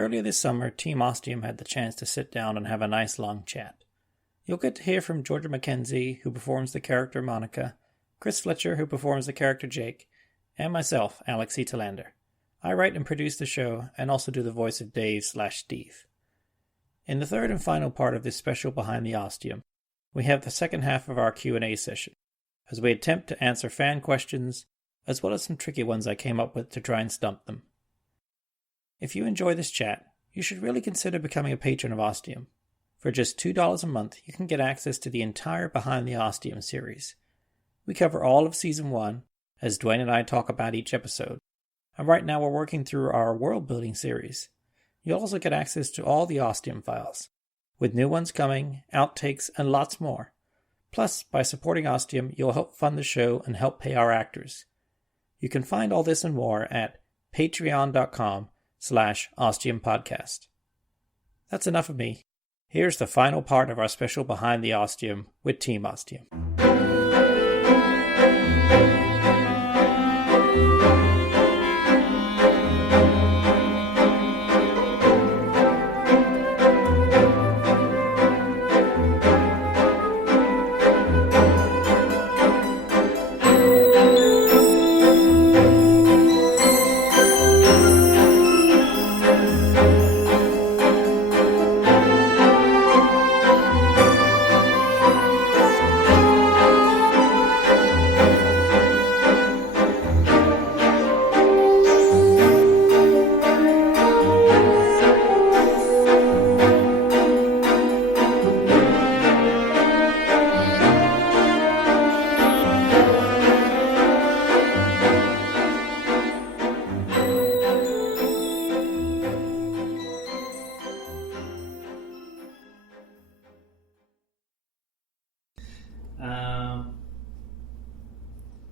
Earlier this summer, Team Ostium had the chance to sit down and have a nice long chat. You'll get to hear from Georgia Mckenzie, who performs the character Monica, Chris Fletcher, who performs the character Jake, and myself, Alex C. Telander. I write and produce the show, and also do the voice of Dave/Steve. In the third and final part of this special Behind the Ostium, we have the second half of our Q&A session, as we attempt to answer fan questions, as well as some tricky ones I came up with to try and stump them. If you enjoy this chat, you should really consider becoming a patron of Ostium. For just $2 a month, you can get access to the entire Behind the Ostium series. We cover all of Season 1, as Dwayne and I talk about each episode, and right now we're working through our world-building series. You'll also get access to all the Ostium files, with new ones coming, outtakes, and lots more. Plus, by supporting Ostium, you'll help fund the show and help pay our actors. You can find all this and more at patreon.com/Ostium Podcast. That's enough of me. Here's the final part of our special Behind the Ostium with Team Ostium.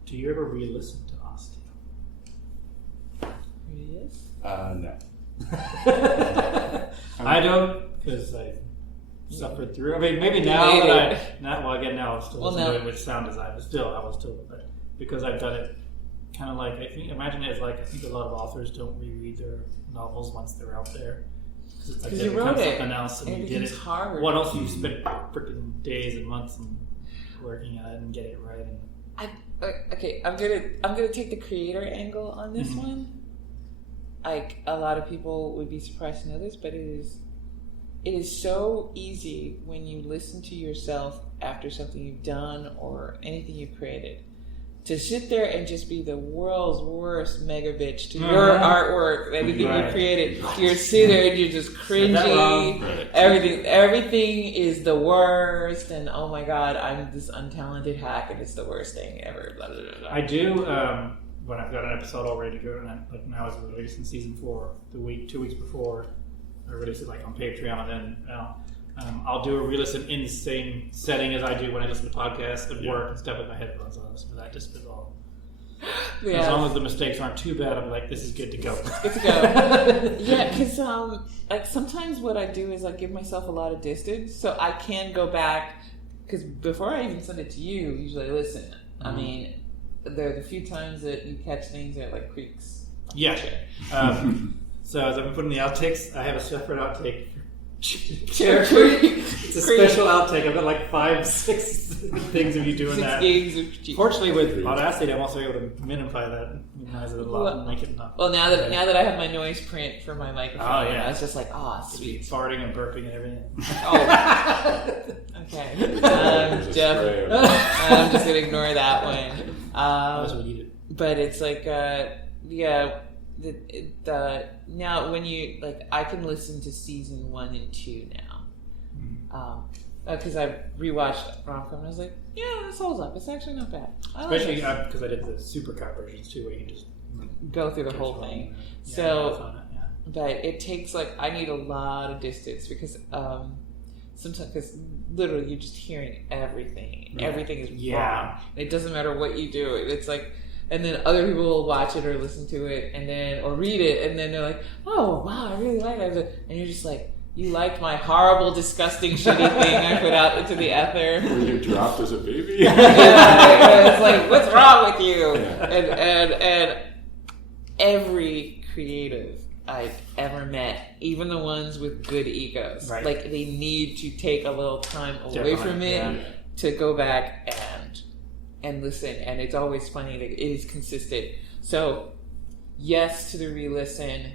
Do you ever re-listen to Ostium? Yes. No. I don't, because I suffered through. I mean, maybe now that now I'm still doing with sound design, but still, I was still, but because I've done it, kind of like I think I think a lot of authors don't reread their novels once they're out there. Because it's like you wrote it, something else and you did it. Hard. What else? You spent freaking days and months and working on it and getting it right. Okay, I'm gonna take the creator angle on this one. Like, a lot of people would be surprised to know this, but it is so easy when you listen to yourself after something you've done or anything you've created to sit there and just be the world's worst mega bitch to your artwork, anything you created. You're sitting there and you're just cringy. Everything is the worst, and oh my god, I'm this untalented hack, and it's the worst thing ever. Blah, blah, blah, blah. I do when I've got an episode all ready to go, and now it's released in season 4, 2 weeks before I release it, like on Patreon, and then I'll do a re-listen in the same setting as I do when I listen to podcasts at work and stuff with my headphones on. So that just is all. Yeah. As long as the mistakes aren't too bad, I'm like, this is good to go. Good to go. Yeah, because like sometimes what I do is I give myself a lot of distance, so I can go back. Because before I even send it to you, usually I listen. I mean, there are the few times that you catch things that like creaks. Yeah. So as I've been putting the outtakes, I have a separate outtake. It's a special outtake. I've got like 5-6 things of you doing that. Fortunately, with Audacity, I'm also able to minimize it a lot and make it not. Well, now that I have my noise print for my microphone, it's just like, sweet. Farting and burping and everything. Okay. I'm just gonna ignore that one. But it's like, now when you like, I can listen to season 1 and 2 now, because I rewatched rom-com and I was like, yeah, this holds up. It's actually not bad. Especially because I did the supercut versions too, where you can just go through the whole thing. But it takes I need a lot of distance because sometimes, because literally you're just hearing everything. Yeah. Everything is wrong. It doesn't matter what you do. It's like. And then other people will watch it or listen to it or read it, and then they're like, oh, wow, I really like that. And you're just like, you liked my horrible, disgusting, shitty thing I put out into the ether. Were you dropped as a baby? It's like, what's wrong with you? Yeah. And every creative I've ever met, even the ones with good egos. Right. Like, they need to take a little time away from it to go back and listen. And it's always funny. Like, it is consistent. So, yes to the re-listen,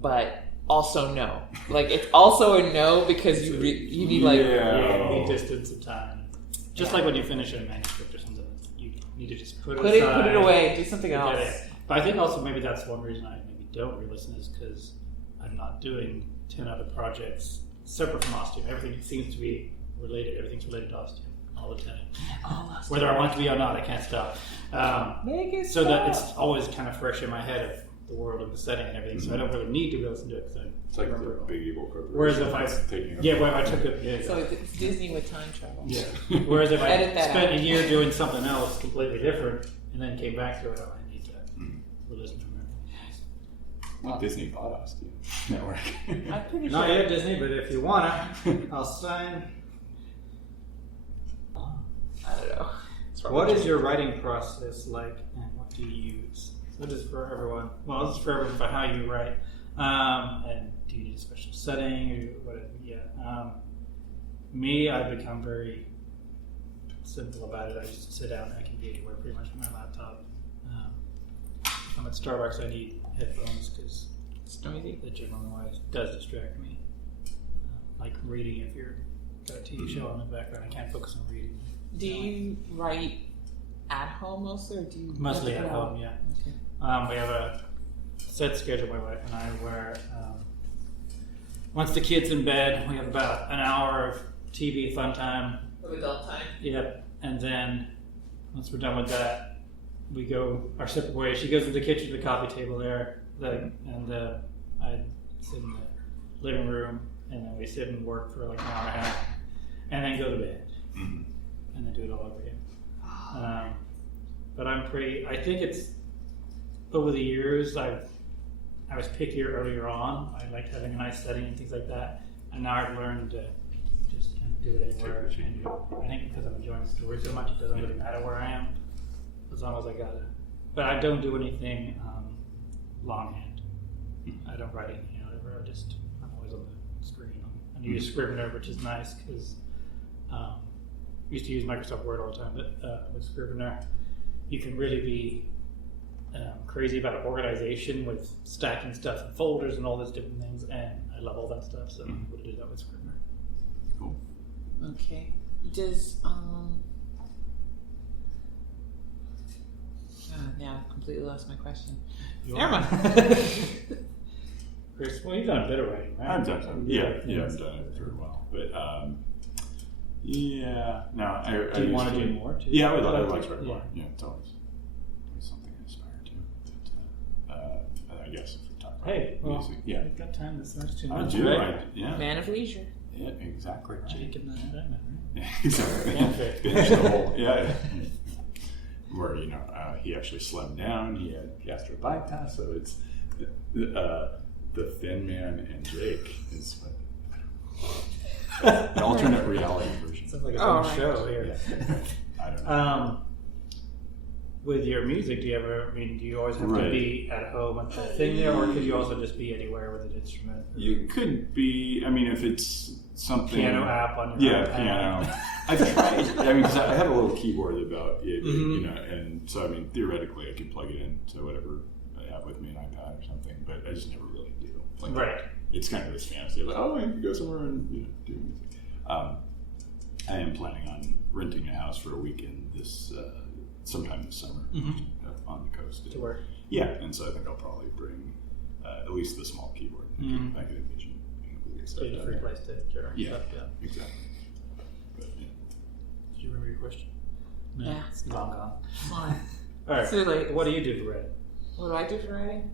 but also no. Like, it's also a no because you need like... you need distance of time. Just like when you finish a manuscript or something, you need to just put it away, do something else. But I think also maybe that's one reason I maybe don't re-listen is because I'm not doing 10 other projects separate from Ostium. Everything seems to be related. Everything's related to Ostium all the time. Whether I want it to be or not, I can't stop. So that it's always kind of fresh in my head of the world and the setting and everything. So I don't really need to re-listen to it because it's like the big evil corporation. Whereas if I took it, so it's Disney with time travel. Yeah. Whereas if I spent a year doing something else completely different and then came back to it, I need to re-listen to it. Well, Disney bought Ostium Network. I'm pretty sure. Not yet, Disney, but if you wanna, I'll sign. I don't know. What is your writing process like, and what do you use? So this is for everyone. Well, this is for everyone for how you write. And do you need a special setting or whatever? Yeah. Me, I've become very simple about it. I just sit down and I can be anywhere pretty much with my laptop. I'm at Starbucks. I need headphones because the general noise does distract me. Like reading, if you're got a TV show on in the background, I can't focus on reading. Do you write at home mostly, or do you mostly at home? Yeah. Okay. We have a set schedule, my wife and I, where once the kid's in bed, we have about an hour of TV fun time. Of adult time? Yep. And then once we're done with that, we go our separate ways. She goes to the kitchen to the coffee table there, and I sit in the living room, and then we sit and work for like an hour and a half, and then go to bed, and then do it all over again. But I think it's, over the years, I was pickier earlier on. I liked having a nice setting and things like that. And now I've learned to just kind of do it anywhere. And I think because I'm enjoying the story so much, it doesn't really matter where I am, as long as I got it. But I don't do anything longhand. I don't write anything out ever. I'm always on the screen. I use Scrivener, which is nice because I used to use Microsoft Word all the time, but with Scrivener, you can really be crazy about organization with stacking stuff in folders and all those different things, and I love all that stuff, so I'm able to do that with Scrivener. Cool. Okay. Does now I completely lost my question. Never mind. Chris, well, you've done a bit of writing, right? I've done some. Yeah, I've done it very well. But yeah, now do you want to do more? Too? Yeah, I would like to write more. Yeah, it's always something I aspire to. But I guess if we're talking about music, yeah, you've got time this much too. I do, right? Yeah. Man of leisure. Yeah, exactly. Right. Jake and the Diamond, right? Exactly. Finish the whole. Yeah. Where he actually slimmed down. He had gastric bypass, so it's the Thin Man and Jake is an alternate reality version. Sounds like its own show here. Yeah. I don't know. With your music, do you always have to be at home at the thing there, or could you also just be anywhere with an instrument? You could be. I mean, if it's something piano app on your iPad. Piano. I've tried. I mean, because I have a little keyboard about it, and so I mean, theoretically, I could plug it into whatever I have with me, an iPad or something. But I just never really do. Like, right. It's kind of this fantasy of like, I can go somewhere and do music. I am planning on renting a house for a weekend sometime this summer on the coast. To work. Yeah, and so I think I'll probably bring at least the small keyboard. I can envision being able to get stuff done. Free place to generate stuff. Yeah, exactly. But, Did you remember your question? No, Yeah. it's long gone. Fine. All right. So, like, what do you do for writing? What do I do for writing?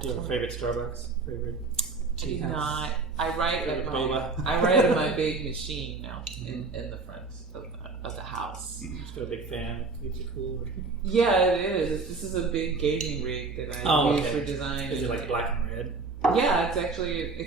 Do you have a favorite Starbucks? Favorite tea house? Not. I write at Boba. I write at my big machine now in the front of the house. Just got a big fan. Keeps it cool. Yeah, it is. This is a big gauging rig that I use for design. Is it like black and red? Yeah, it's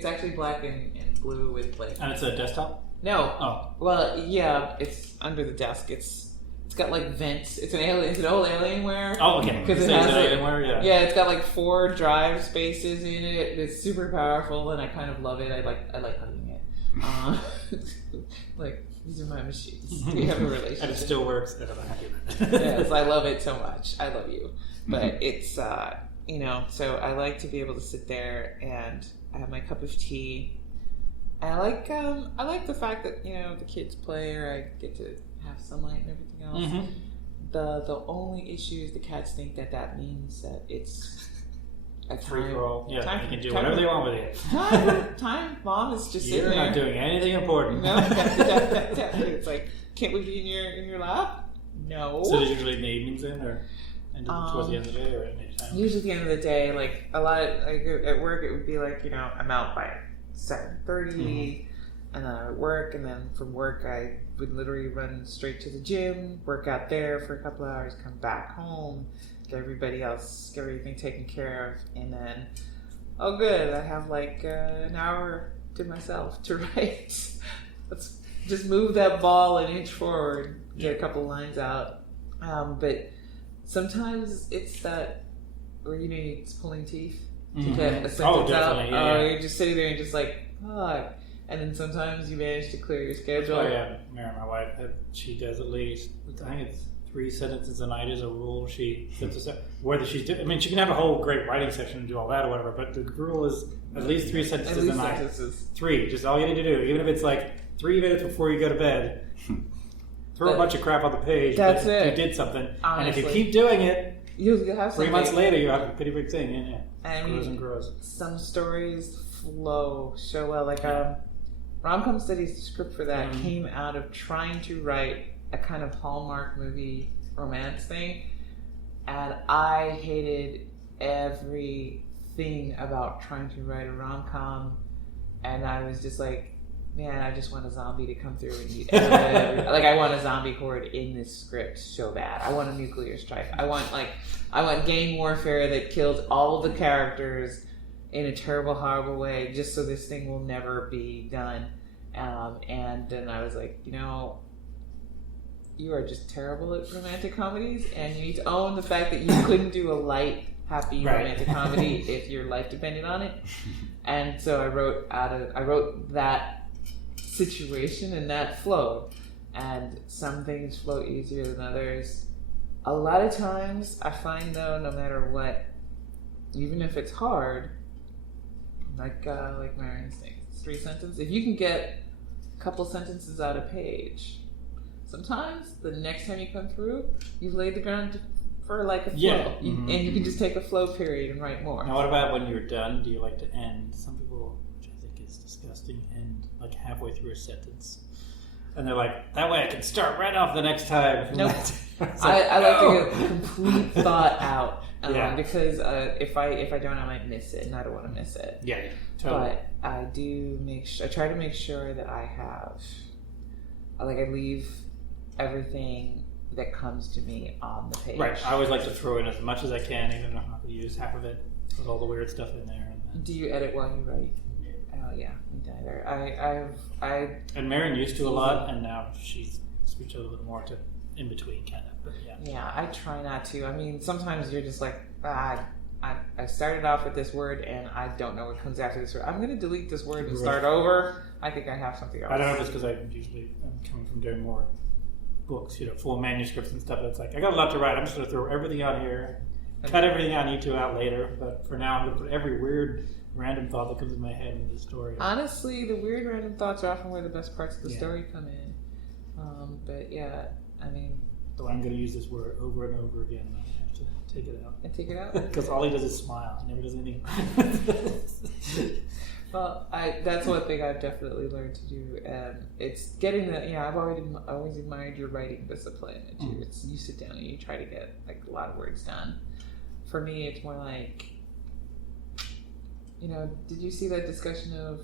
actually black and blue with like. And it's a desktop? No. Oh. Well, yeah, it's under the desk. It's It's got like vents. It's an alien. It's an old Alienware. Oh, okay. Because it So has it's like, Alienware, yeah. yeah, it's got like 4 drive spaces in it. It's super powerful, and I kind of love it. I like hugging it. Like, these are my machines. We have a relationship. And it still works. And I'm happy with it. Yes, I love it so much. I love you. But it's, you know, so I like to be able to sit there and I have my cup of tea. And I like the fact that, you know, the kids play or I get to have sunlight and everything else. Mm-hmm. The only issue is the cats think that means that it's a Free time. for all. Yeah, time- you can do time- whatever they want with it. Time, Mom is just sitting You're there. not doing anything important. No, it's like, can't we be in your lap? No. So did you usually in the evenings then, or towards the end of the day, or at any time? Usually at the end of the day, like a lot of, like at work, it would be like, you know, I'm out by 7:30, and then I would work, and then from work I would literally run straight to the gym, work out there for a couple hours, come back home, get everything taken care of, and then, oh good, I have like an hour to myself to write. Let's just move that ball an inch forward, get a couple lines out. But sometimes it's that, or you know, it's pulling teeth to get a sentence out. Yeah. Or you're just sitting there and just like, fuck. And then sometimes you manage to clear your schedule. Oh yeah, Mary, my wife, she does at least, I think it's 3 sentences a night is a rule. She sets us up. Whether she's, I mean, she can have a whole great writing session and do all that or whatever, but the rule is at least 3 sentences a night. 3, just all you need to do. Even if it's like 3 minutes before you go to bed, throw a bunch of crap on the page. That's it. it. You did something. Honestly. And if you keep doing it, you'll have 3 months later, you have a pretty big thing. Yeah. I Grows mean, and grows. some stories flow so well. Like Rom-Com Studies, the script for that came out of trying to write a kind of Hallmark movie romance thing, and I hated everything about trying to write a rom-com, and I was just like, man, I just want a zombie to come through and eat like I want a zombie horde in this script so bad. I want a nuclear strike. I want gang warfare that kills all the characters in a terrible, horrible way, just so this thing will never be done. And then I was like, you know, you are just terrible at romantic comedies, and you need to own the fact that you couldn't do a light, happy romantic comedy if your life depended on it. And so I wrote that situation, and that flowed. And some things flow easier than others. A lot of times, I find though, no matter what, even if it's hard, like Marion's thing, 3 sentences. If you can get a couple sentences out a page, sometimes the next time you come through, you've laid the ground for like a flow. Yeah. And you can just take a flow period and write more. Now, what about when you're done? Do you like to end? Some people, which I think is disgusting, end like halfway through a sentence. And they're like, that way I can start right off the next time. Nope. I like to get complete thought out. Because if I don't, I might miss it, and I don't want to miss it. Yeah, totally. But I do I try to make sure that I leave everything that comes to me on the page. Right. I always like to throw in as much as I can, even if I'm not going to use half of it, with all the weird stuff in there. And then, do you edit while you write? Oh yeah, me neither. I and Marion used to a lot, and now she's switched a little bit more to in between, kind of. But yeah. Yeah, I try not to. I mean, sometimes you're just like, I started off with this word, and I don't know what comes after this word. I'm going to delete this word and start over. I think I have something else. I don't know if it's because I'm coming from doing more books, full manuscripts and stuff. It's like I got a lot to write. I'm just going to throw everything on here, cut everything I need to out later. But for now, I'm going to put every weird, random thought that comes in my head into the story. Honestly, the weird, random thoughts are often where the best parts of the story come in. But yeah, I mean. So I'm going to use this word over and over again, and I have to take it out. And take it out? Because all he does is smile. He never does anything. Well, that's one thing I've definitely learned to do, and it's getting the. I've always admired your writing discipline. You sit down and you try to get like a lot of words done. For me, it's more like, did you see that discussion of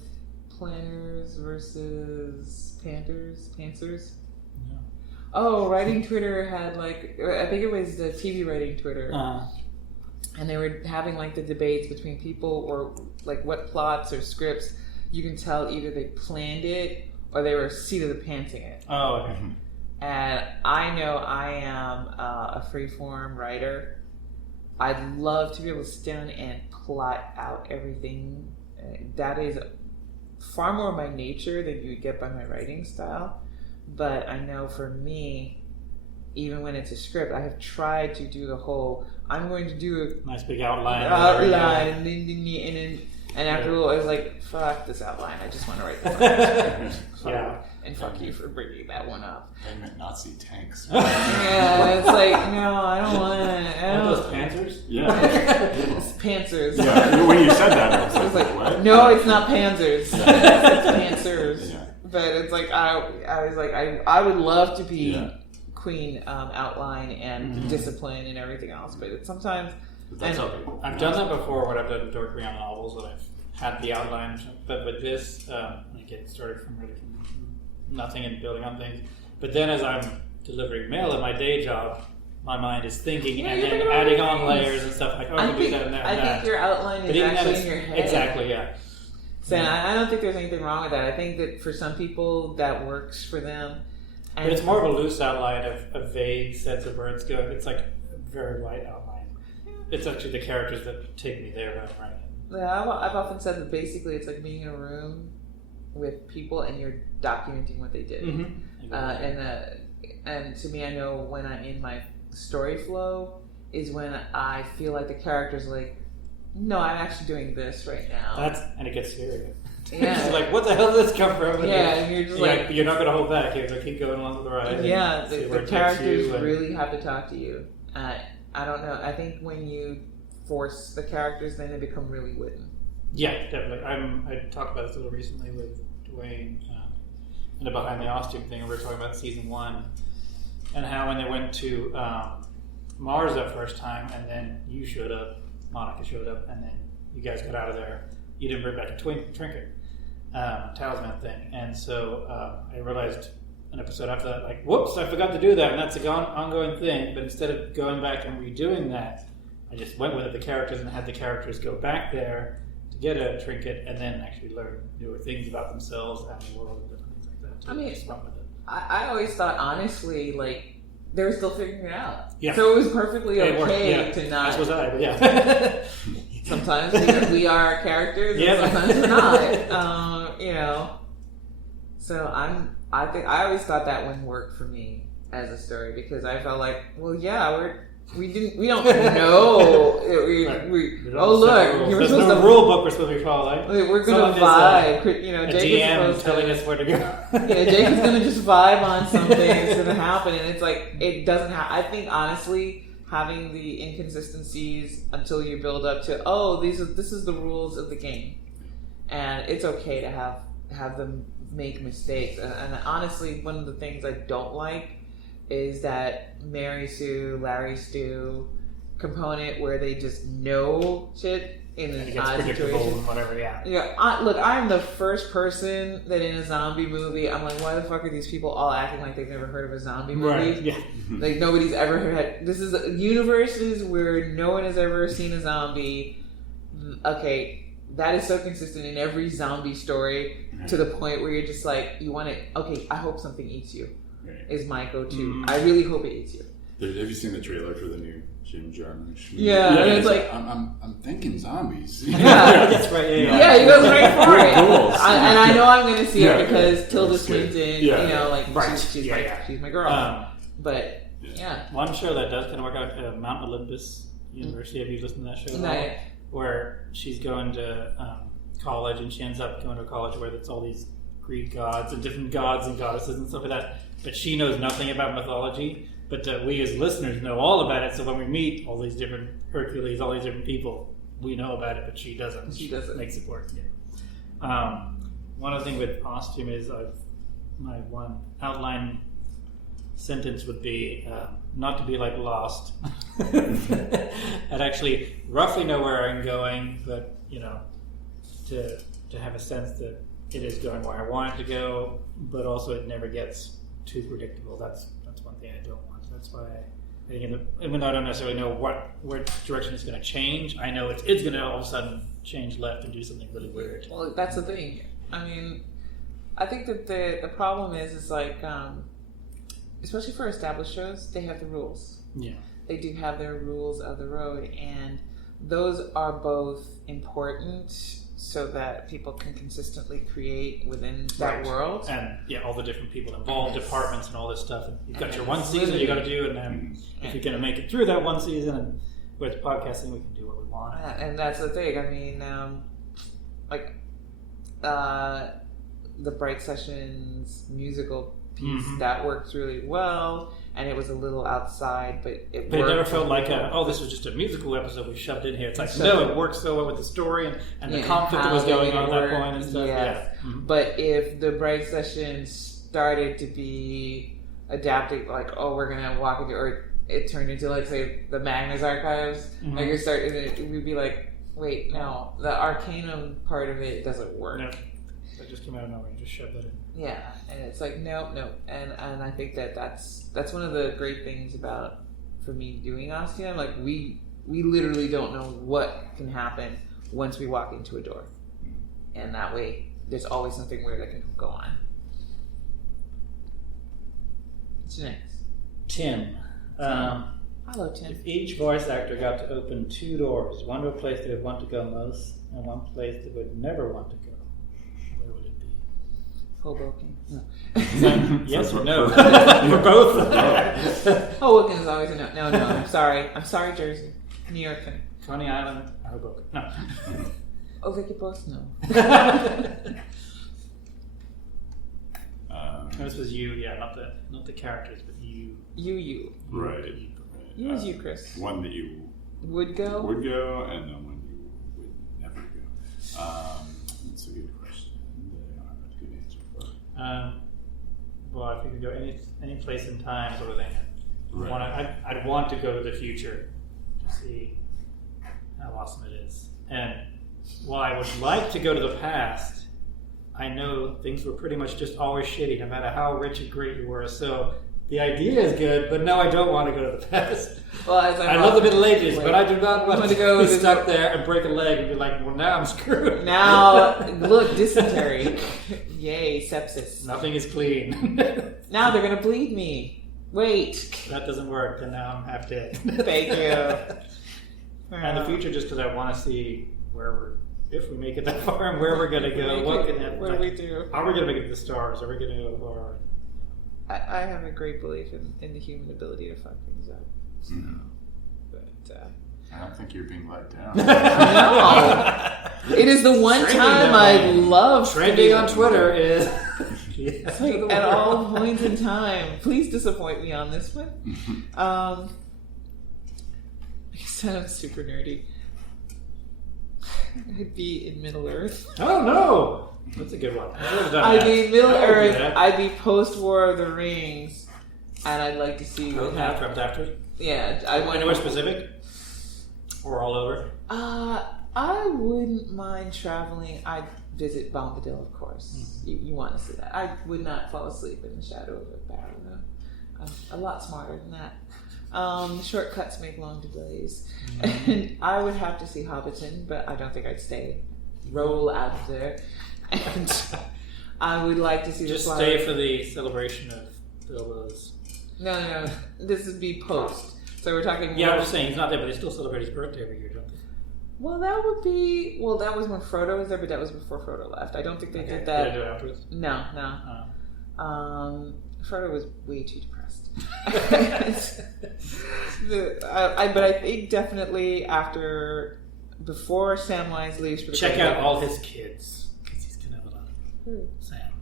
planners versus pantsers? No. Oh, writing Twitter had I think it was the TV writing Twitter. And they were having the debates between people or what plots or scripts you can tell either they planned it or they were seat of the pantsing it. Oh, okay. And I know I am a freeform writer. I'd love to be able to sit down and plot out everything. That is far more my nature than you get by my writing style. But I know for me, even when it's a script, I have tried to do the whole, I'm going to do a nice big outline. And after a little, I was like, fuck this outline. I just want to write the script. Yeah. And fuck you for bringing that one up. I meant Nazi tanks. Yeah, it's like, no, I don't want to. Are those Panzers? Yeah. It's Panzers. Yeah. When you said that, I I was was like, what? no, it's not Panzers. It's Panzers. Yeah. But it's like, I was like, I would love to be Queen outline and discipline and everything else. But it's sometimes... That's okay. I've done that before when I've done Dork Rihanna novels, when I've had the outline. But with this, I get started from really from nothing and building on things. But then as I'm delivering mail at my day job, my mind is thinking and then adding on layers and stuff like, oh, I can do that and that and that. I think your outline is actually in your head. Exactly, yeah. So I don't think there's anything wrong with that. I think that for some people, that works for them. And But it's more of a loose outline of a vague sense of where it's going. It's like a very light outline. It's actually the characters that take me there when I'm writing. Yeah, I've often said that basically it's like being in a room with people and you're documenting what they did. Mm-hmm. And to me, I know when I'm in my story flow is when I feel like the character's like, no, I'm actually doing this right now. And it gets serious. Yeah. It's like, what the hell did this come from? Yeah, and you're just like, you're not going to hold back. You're going to keep going along with the ride. Yeah, the characters really have to talk to you. I don't know. I think when you force the characters, then they become really wooden. Yeah, definitely. I talked about this a little recently with Dwayne in the Behind the Ostium thing. We were talking about season 1 and how when they went to Mars that first time, and then you showed up, Monica showed up, and then you guys got out of there. You didn't bring back a trinket, talisman thing, and so I realized an episode after that, like, whoops, I forgot to do that, and that's an ongoing thing. But instead of going back and redoing that, I just went with it, the characters, and had the characters go back there to get a trinket, and then actually learn newer things about themselves and the world and different things like that. I mean, just run with it. I always thought, honestly, like, they were still figuring it out. Yeah. So it was perfectly okay yeah. to not. As was I, but yeah. Sometimes we are characters, and Yeah. sometimes we're not. You know. So I think I always thought that wouldn't work for me as a story because I felt like, well, yeah, we don't know. Oh look, you were There's supposed no to rule book we're supposed to be following. We're gonna vibe. You know, A Jake is DM supposed telling to, us where to go. yeah, Jake is gonna just vibe on something. It's gonna happen, and it's like it doesn't happen. I think honestly, having the inconsistencies until you build up to this is the rules of the game, and it's okay to have them make mistakes. And honestly, one of the things I don't like is that Mary Sue, Larry Stu component where they just know shit in an odd situation. And whatever, yeah. Yeah, look, I'm the first person that in a zombie movie, I'm like, why the fuck are these people all acting like they've never heard of a zombie movie? Right, yeah. Like nobody's ever had. This is universes where no one has ever seen a zombie. Okay, that is so consistent in every zombie story to the point where you're just like, you want to. Okay, I hope something eats you. Is my go-to. I really hope it eats you. Have you seen the trailer for the new Jim Jarmusch? Yeah, and it's like I'm thinking zombies. Yeah, that's right. Yeah, he goes right for it. Cool. And I know I'm going to see Yeah, it because yeah, Tilda that's good. Swinton. Yeah, You know, like right. she's my girl. But one show that does kind of work out, Mount Olympus University. Have you listened to that show? Not yet. Where she's going to college and she ends up going to a college where it's all these Greek gods and different gods and goddesses and stuff like that. But she knows nothing about mythology. But we as listeners know all about it. So when we meet all these different Hercules, all these different people, we know about it, but she doesn't. She doesn't. Makes it work. Yeah. One other thing with Ostium is my one outline sentence would be not to be like Lost. I'd actually roughly know where I'm going, but to have a sense that it is going where I want it to go, but also it never gets too predictable. That's one thing I don't want. That's why I think even though I don't necessarily know what direction it's going to change, I know it's going to all of a sudden change left and do something really weird. Well, that's the thing. I mean, I think that the problem is like especially for established shows, they have the rules. Yeah. They do have their rules of the road, and those are both important so that people can consistently create within that world. And all the different people involved, departments and all this stuff. And you've got And your one season you got to do, and then if you're going to make it through that one season, and with podcasting, we can do what we want. And that's the thing. I mean, the Bright Sessions musical piece that works really well, and it was a little outside, but it never felt like this was just a musical episode we shoved in here. It's like, no, it works so well with the story and the conflict that was going on at that point and stuff. Yes. Yeah. But if the Bright Sessions started to be adapted, like, we're going to walk into, or it turned into, like, say, the Magnus Archives, like, you're starting, we'd be like, wait, no, the Arcanum part of it doesn't work. No. That just came out of nowhere. You just shoved that in. Yeah, and it's like nope, and I think that's one of the great things about, for me, doing Ostium. Like we literally don't know what can happen once we walk into a door, and that way there's always something weird that can go on. What's next? Tim. Hello, Tim. If each voice actor got to open 2 doors, one to a place they would want to go most, and one place they would never want to go, where would it be? Hoboken. No. Yes or no? For both. Hoboken is always a no. No, I'm sorry. I'm sorry, Jersey. New York. Coney Island, Hoboken. No. Vicky Post? No. This was you, not the characters, but you. You. Right. You is you, Chris. One that you would go, and then one you would never go. That's a good question. I don't have a good answer for it. Well, if you could go any place in time, sort of thing. Right. I'd want to go to the future to see how awesome it is. And while I would like to go to the past, I know things were pretty much just always shitty, no matter how rich and great you were. So the idea is good, but no, I don't want to go to the past. Well, I love the Middle Ages, but I do not want to go be stuck there and break a leg and be like, well, now I'm screwed. Now, look, dysentery. Yay, sepsis. Nothing is clean. Now they're going to bleed me. Wait. That doesn't work, and now I'm half dead. Thank you. And the future, just because I want to see if we make it that far and where we're going to go, what can happen. What do we do? Are we going to make it to the stars? Are we going to go far? I have a great belief in the human ability to fuck things up. So, but I don't think you're being let down. No. It is the one time I love trending on Twitter is at all points in time. Please disappoint me on this one. I sound super nerdy. I'd be in Middle Earth. Oh no! That's a good one. I'd be in Middle Earth. I'd be post War of the Rings, and I'd like to see what happens after. Yeah, I want anywhere specific, or all over. I wouldn't mind traveling. I'd visit Bombadil, of course. You want to see that? I would not fall asleep in the shadow of a barrel. I'm a lot smarter than that. Shortcuts make long delays. And I would have to see Hobbiton, but I don't think I'd roll out of there. And I would like to see just the stay for the celebration of Bilbo's. No. This would be post. So we're talking. Yeah, I'm just saying he's not there, but they still celebrate his birthday every year, don't they? Well, that would be. Well, that was when Frodo was there, but that was before Frodo left. I don't think they did that. Did they do it afterwards? No. Frodo was way too depressed. But I think definitely before Samwise leaves for the check out all his kids because he's gonna have a lot of Sam.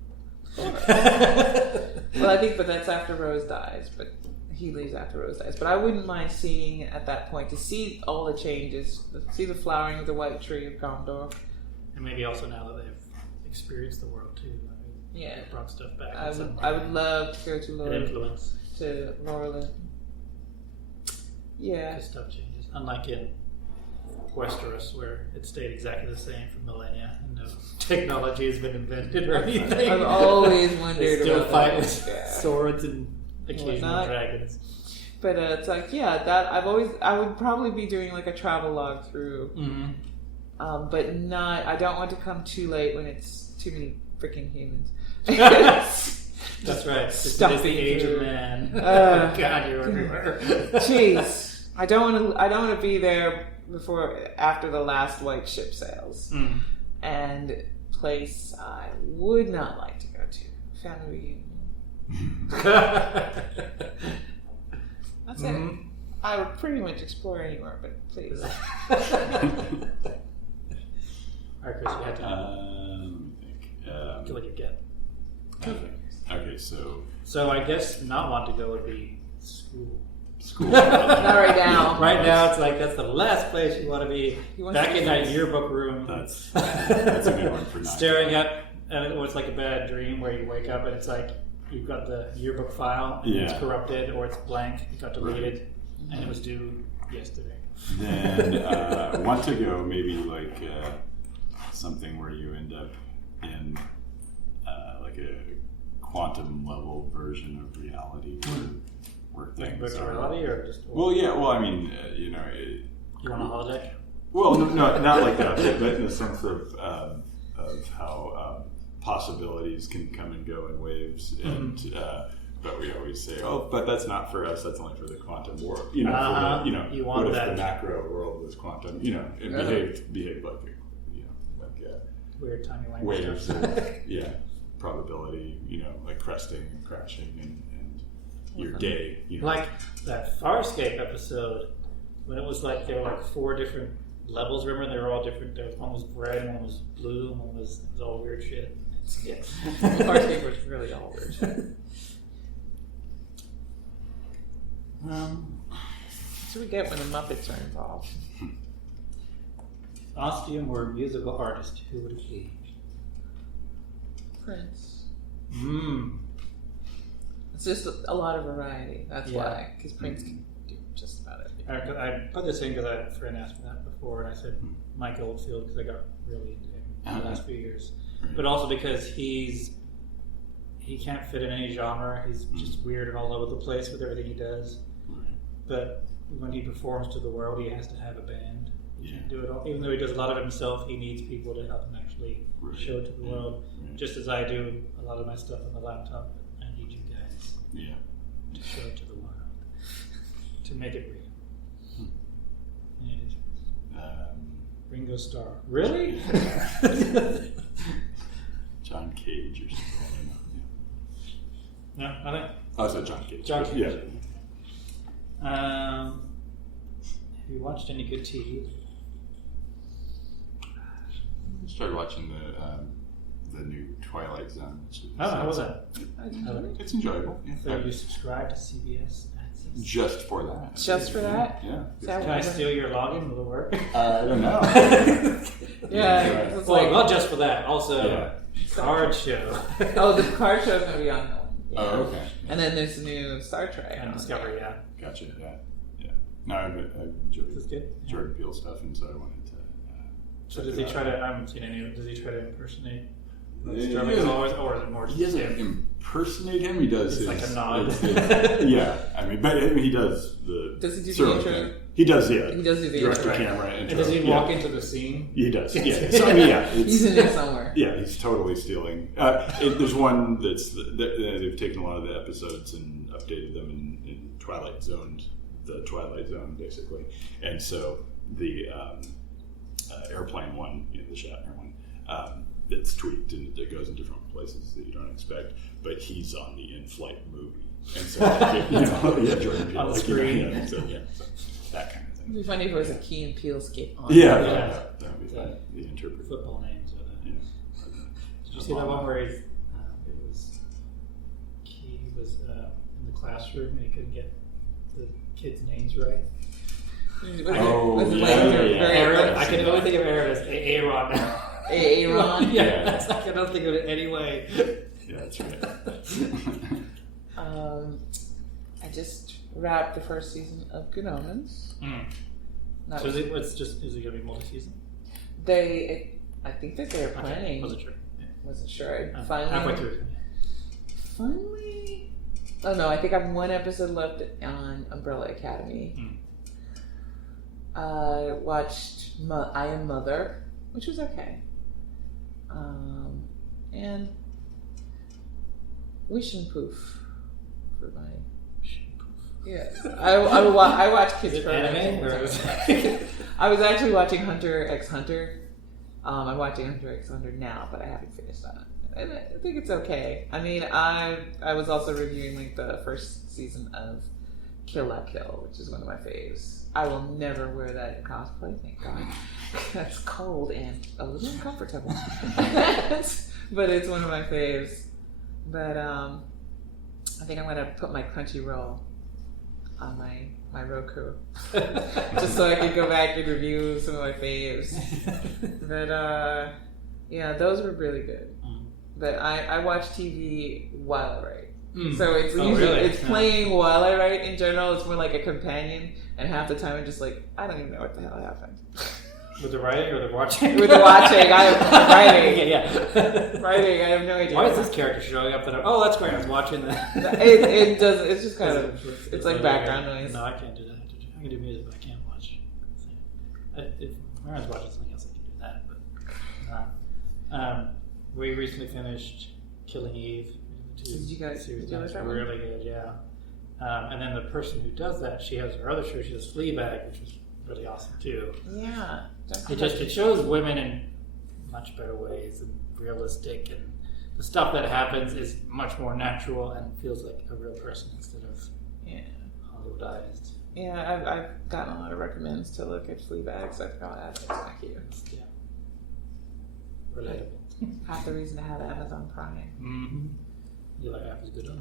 Well, I think, but that's after Rose dies. But he leaves after Rose dies. But I wouldn't mind seeing at that point to see all the changes, see the flowering of the white tree of Gondor, and maybe also now that they've experienced the world too. Yeah, brought stuff back. I would love to go to Laurelin. Yeah, because stuff changes. Unlike in Westeros, where it stayed exactly the same for millennia, and no technology has been invented or anything. I've always wondered. They still about fight with swords and occasional dragons. But it's like, I would probably be doing like a travel log through, but not. I don't want to come too late when it's too many freaking humans. That's right. It's Stuffing the age through. of man. God, you're everywhere. Jeez, I don't want to be there after the last white ship sails. And place I would not like to go to. Family reunion. That's it. I would pretty much explore anywhere, but please. All right, Chris, you had to Let me think. do what you get. Okay, so So I guess not want to go would be school. school. Not right now. Right now, it's like that's the last place you want to be. You want Back to in be that friends. yearbook room, That's a good one for not. staring up, and it's like a bad dream where you wake up and it's like you've got the yearbook file and it's Yeah. corrupted or it's blank. It got deleted and it was due yesterday. Then want to go maybe like something where you end up in like a quantum level version of reality where Like things virtual are. reality or just Well, yeah. Well, I mean, you know. you want a holodeck? Well, no, not like that, but in the sense of how possibilities can come and go in waves, and but we always say, oh, but that's not for us. That's only for the quantum world. You know, for the, you know, You want what if that. the macro world was quantum? You know, it behaved like Weird timey wimey waves stuff. of probability. You know, like cresting and crashing and your day. You know, Like that Farscape episode when it was like there were like 4 different levels. Remember, they were all different. There was one was red, one was blue, and one was all weird shit. Yeah, Farscape was really all weird shit. That's what we get when the Muppets are involved. Ostium or musical artist, who would it be? Prince. It's It's just a lot of variety. That's Yeah. why. Because Prince can do just about it. I put this in because a friend asked me that before, and I said Mike Oldfield because I got really into him in the last few years. But also because he can't fit in any genre. He's just weird and all over the place with everything he does. But when he performs to the world, he has to have a band. He can't do it all. Even though he does a lot of it himself, he needs people to help him actually show it to the world. Just as I do a lot of my stuff on the laptop, I need you guys to show it to the world, to make it real. Ringo Starr. Really? John Cage or something. No, I don't. Oh, I said John Cage. John Cage. Yeah. Have you watched any good TV? I started watching the new Twilight Zone. How was that? It's enjoyable. So you subscribe to CBS Access? Just for that. Just for that? Yeah. Can I steal your login? Will it work? I don't know. Yeah. It's Well, like, not just for that. Also, card show. oh, the card show's going to be on that one. Yeah. Oh, okay. And then there's the new Star Trek. And on Discovery, yeah. Gotcha. Yeah. No, I've enjoyed This is good. Jordan Peele stuff, and so I wanted to. So does he try to? I haven't seen any. Does he try to impersonate? Yeah. Or is it more? He doesn't impersonate him. He does. It's his, like a nod. Yeah, I mean, but he does the. Does he do the sort of intro? thing. He does. Yeah. He does do the direct intro. to camera And intro. does he walk into the scene? He does. Yeah. So I mean, yeah. He's in there somewhere. Yeah, he's totally stealing. There's one that's they've taken a lot of the episodes and updated them in Twilight Zone, the Twilight Zone basically, and so the airplane one, the Shatner one, it's tweaked and it goes in different places that you don't expect. But he's on the in-flight movie, and so Jordan Peele On the screen. so that kind of thing. It'd be funny if it was a Key and Peele skit on. Yeah. That would be fun. The interpreter. Football names. Yeah. Did you see that one where he was in the classroom and he couldn't get the kids' names right? Was it like yeah. Aaron. I can only think of Aaron as Aaron now. Aaron? Yeah, I don't think of it any way. Yeah, that's right. I just wrapped the first season of Good Omens. That So was- is it going to be multi-season? I think that they're planning. Wasn't sure. Wasn't sure. Halfway through. Finally. Oh no, I think I have one episode left on Umbrella Academy. I watched I Am Mother, which was okay. And Wish and Poof for my. Yes, I watch kids Is it programming. anime or is it- I was actually watching Hunter x Hunter. I'm watching Hunter x Hunter now, but I haven't finished that. And I think it's okay. I mean, I was also reviewing like the first season of Kill La Kill, which is one of my faves. I will never wear that in cosplay, thank God. That's cold and a little uncomfortable. But it's one of my faves. But I think I'm gonna put my Crunchyroll on my Roku, just so I could go back and review some of my faves. But yeah, those were really good. But I watch TV while I write, so it's usually really? it's playing while I write. In general, it's more like a companion, and half the time I'm just like, I don't even know what the hell happened. With the writing or the watching? With the watching, I'm writing. Yeah. Writing, I have no idea. Why is this character showing up? Oh, that's great. I was watching that. It does. It's just kind of. It's like background noise. No, I can't do that. I can do music, but I can't watch. If Aaron's watching something else, I can do that. But not. We recently finished Killing Eve. Did you guys? Series Did you like that one? really good, yeah. And then the person who does that, she has her other show. She does Fleabag, which was really awesome too. Yeah. It shows women in much better ways and realistic, and the stuff that happens is much more natural and feels like a real person instead of Hollywoodized. Yeah, I've gotten a lot of recommends to look at Fleabag, so I forgot that. It's not cute. Yeah. Relatable. Half the reason to have Amazon Prime. Mm-hmm. You like apples good on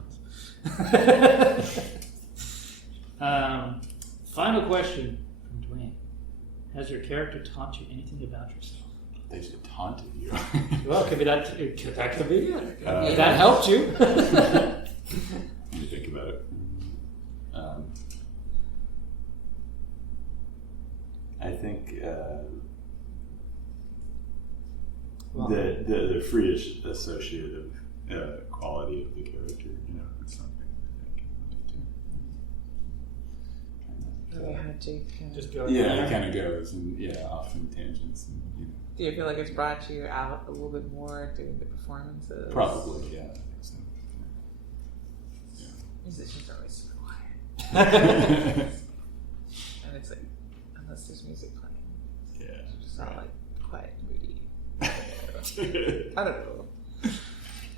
us. Final question from Dwayne. Has your character taught you anything about yourself? They just taunted you. Well, could be that could be it. Yeah. That helped you. Let me think about it. I think the free associative quality of the character, it's something that I can relate to. Really had Jake. Just go. It kind of goes and off in tangents and Do you feel like it's brought you out a little bit more doing the performances? Probably, yeah. I think so. Yeah. Musicians are always super quiet. And it's like, unless there's music playing, it's just not like quiet and moody. I don't know.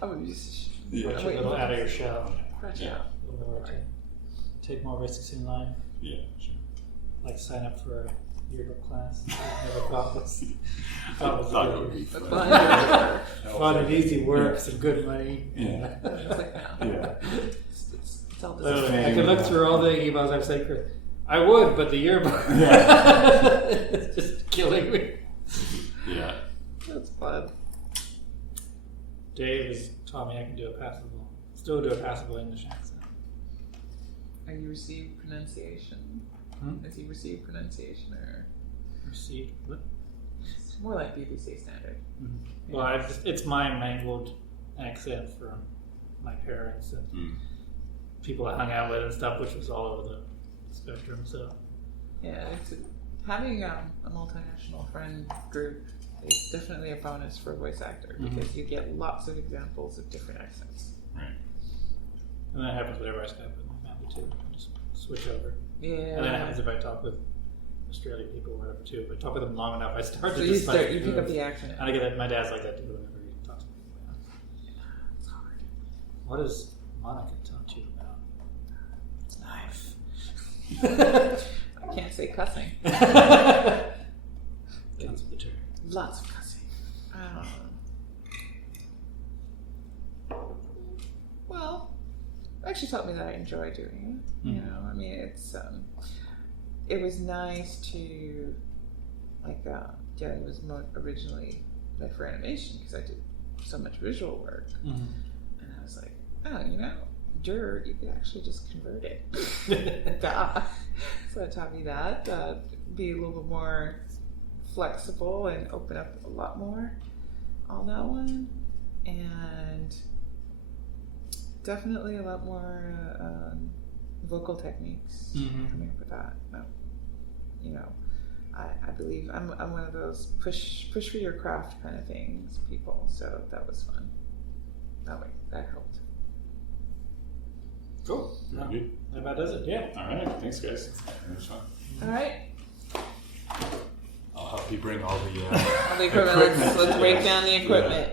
I'm a musician. Brought you a little out of your shell. Brought you out. A little more to take more risks in life. Yeah, sure. Like sign up for a yearbook class. Never thought was Thought it would be But fun. fun and easy work, some good money. Yeah. It's like, no. Yeah. It's all Literally, this. I could look through all the emails I've sent Chris. I would, but the yearbook it's just killing me. Yeah. That's fun. Dave has taught me I can still do a passable English accent. Are you received pronunciation? Has he received pronunciation or? Received what? It's more like BBC standard. Mm-hmm. Well, it's my mangled accent from my parents and people I hung out with and stuff, which was all over the spectrum. So Yeah, having a multinational friend group is definitely a bonus for a voice actor because you get lots of examples of different accents. Right. and that happens whenever I Skype with my family too. I just switch over. Yeah. And then it happens if I talk with Australian people or whatever too. If I talk with them long enough, I start So to you just like, you pick up the accent. And I get that my dad's like that too whenever he talks to me. It's hard. What has Monica taught you about life? I can't say cussing. Counts with the term. Lots of cussing. Well, it actually taught me that I enjoy doing it. You know, I mean, it was nice to, like, it was originally like for animation because I did so much visual work. And I was like, oh, you could actually just convert it. Duh. So it taught me that, be a little bit more flexible and open up a lot more on that one. And definitely a lot more vocal techniques coming up with that. I believe I'm one of those push for your craft kind of things people. So that was fun. That helped. Cool. Very good. That about does it. Yeah. All right. Thanks, guys. It was fun. All right. I'll help you bring all the All the equipment. Let's break down the equipment.